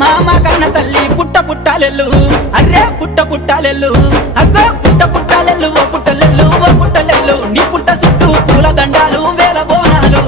తెచ్చినవమ్మ మా కన్న తల్లి పుట్ట పుట్టాలెల్లు అర్రే పుట్ట పుట్టాలెల్లు అగ్గో పుట్ట పుట్టాలెల్లు ఓ పుట్టలెల్లు ఓ పుట్టలెల్లు నీ పుట్ట చుట్టూ పూల దండాలు వేల బోనాలు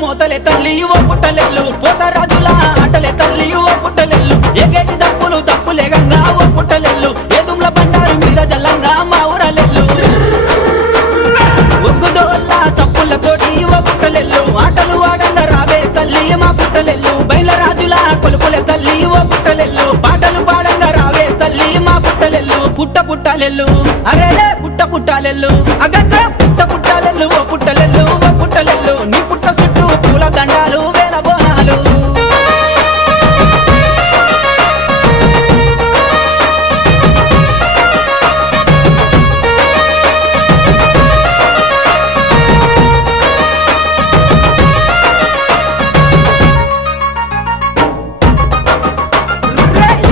మోతలే తల్లి ఓ పుట్టలెల్లు పోతరాజుల ఆటలే తల్లి ఓ పుట్టలెల్లు ఎగేటి దప్పులు దప్పులే గంగా ఓ పుట్టలెల్లు ఏదుమ్ల బండారు మీద జల్లంగా మా ఊరలెల్లు ఒగ్గుదోళ్ళ సప్పులతోటి ఓ పుట్టలెల్లు ఆటలు ఆడంగా రావే తల్లి మా పుట్టలెల్లు బయలరాజుల కొలుపులే తల్లి ఓ పుట్టలెల్లు పాటలు పాడంగా రావే తల్లి మా పుట్టలెల్లు పుట్ట పుట్టాలెల్లు అరేలే పుట్ట పుట్టాలెల్లు అగక్క పుట్ట పుట్టాలెల్లు ఓ పుట్టలెల్లు ఓ పుట్టలెల్లు నీ పుట్ట చుట్టూ పూల దండాలు వేల బోనాలు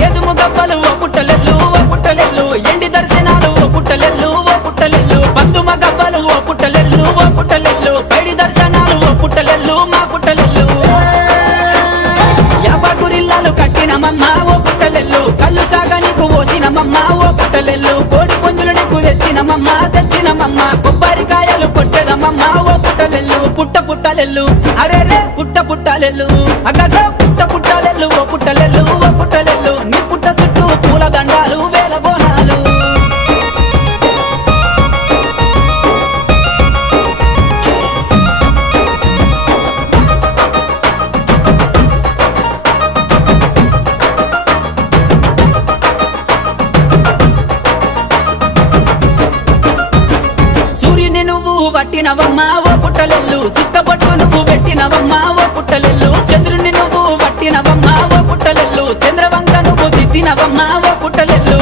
ఏదుము గబ్బలు ఓ పుట్టలెల్లు ఓ పుట్టలెల్లు ఎండి దర్శనాలు ఓ పుట్టలెల్లు ఓ పుట్టలెల్లు పందుమ గబ్బలు ఓ పుట్టలెల్లు ఓ పుట్టలెల్లు పైడి దర్శనాలు ఓ పుట్టలెల్లు మా పుట్టలెల్లు యాపకురిల్లాలు కట్టినమమ్మ ఓ పుట్టలెల్లు కళ్ళు సాగా నీకు ఓసినమమ్మ ఓ పుట్టలెల్లు కోడి పుంజులు నీకు తెచ్చినమమ్మ కొబ్బరికాయలు కొట్టెదమమ్మ ఓ పుట్టలెల్లు పుట్ట పుట్టలెల్లు అరేరే పుట్ట పుట్టాలెల్లు అగ్గ పుట్ట పుట్టాలెల్లు ఓ పుట్టలెల్లు ఓ పుట్టలెల్లు నీ పుట్ట చుట్టూ పూల దండాలు వేల బోనాలు సూర్యుని నువ్వు వట్టినవమ్మ ఓ పుట్టలెల్లు సిక్కబొట్టు నువ్వు పెట్టినవమ్మ ఓ పుట్టలెల్లు చంద్రుని నువ్వు వట్టినవమ్మ ఓ పుట్టలెల్లు చంద్రవంక నువ్వు దిద్దినవమ్మ ఓ పుట్టలెల్లు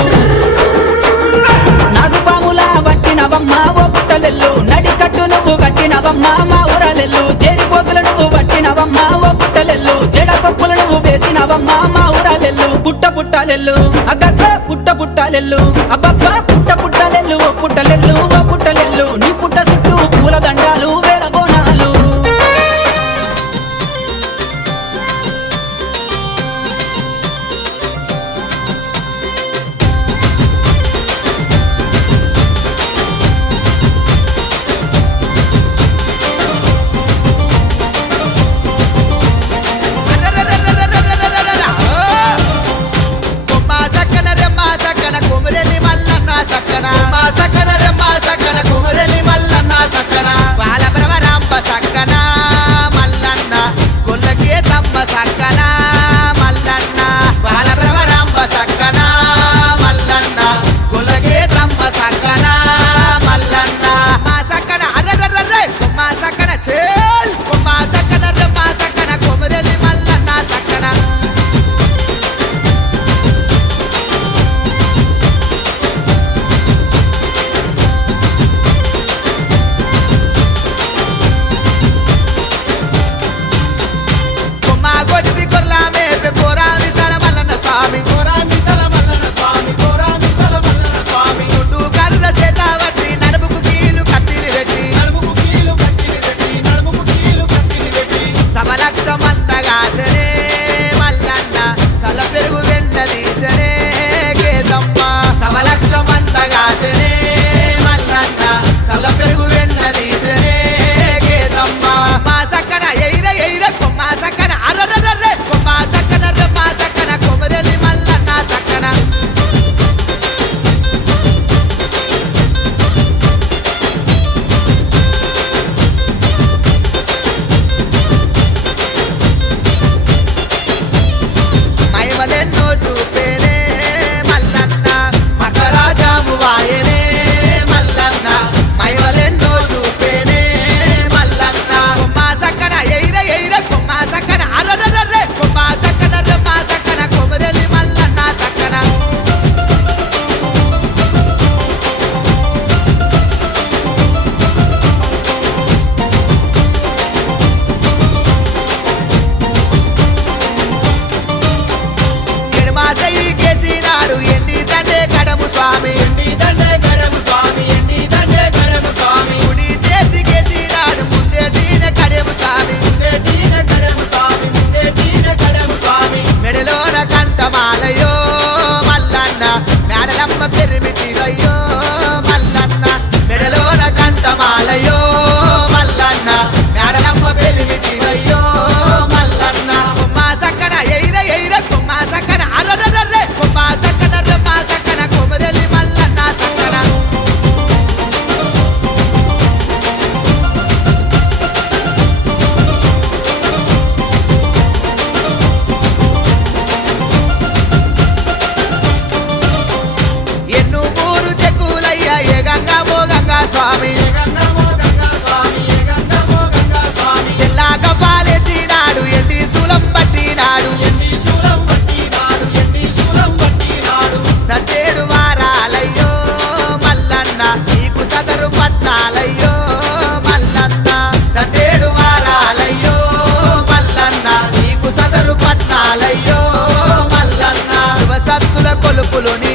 నాగుపాముల వట్టినవమ్మ ఓ పుట్టలెల్లు నడికట్టు నువ్వు కట్టినవమ్మ మా ఊరలెల్లు చేరిపోతులు నువ్వు వట్టినవమ్మ ఓ పుట్టలెల్లు జడకొప్పులు నువ్వు వేసినవమ్మ మా ఊరలెల్లు పుట్ట పుట్టాలెల్లు అగ్గ పుట్ట పుట్టాలెల్లు అబ్బబ్బ పుట్ట పుట్టాలెల్లు ఓ పుట్టలెల్లు ఓ పుట్టలెల్లు నీ పుట్ట చుట్టూ పూల దండాలు వేల బోనాలు కొమ్మ సక్కన రెమ్మ సక్కన కొమరెల్లి మల్లన్న కడుపులోనే